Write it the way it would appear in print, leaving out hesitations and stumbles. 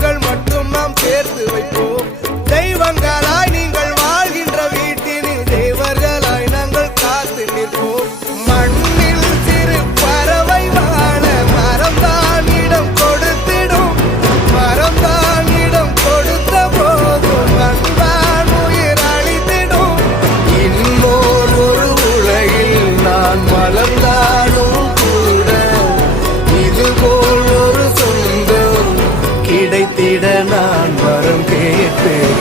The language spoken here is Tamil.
சொந்தங்கள் மட்டும் நாம் சேர்த்து வைப்போம். தெய்வங்களாய் நீங்கள் வாழ்கின்ற வீட்டினில் தேவர்களாய் நாங்கள் காத்து நிற்போம். மண்ணில் சிறு பறவை வாழ மரம்தான் இடம் கொடுத்திடும். மரம்தான் இடம் கொடுத்த போதும் அன்பான் உயிர் அளித்திடும். இன்னொரு ஒரு உலகில் நான் வளர்ந்தாலும் கூட இதுபோல் ஒரு சொந்தம் கிடைத்திட நான் வரம் கேட்பேன்.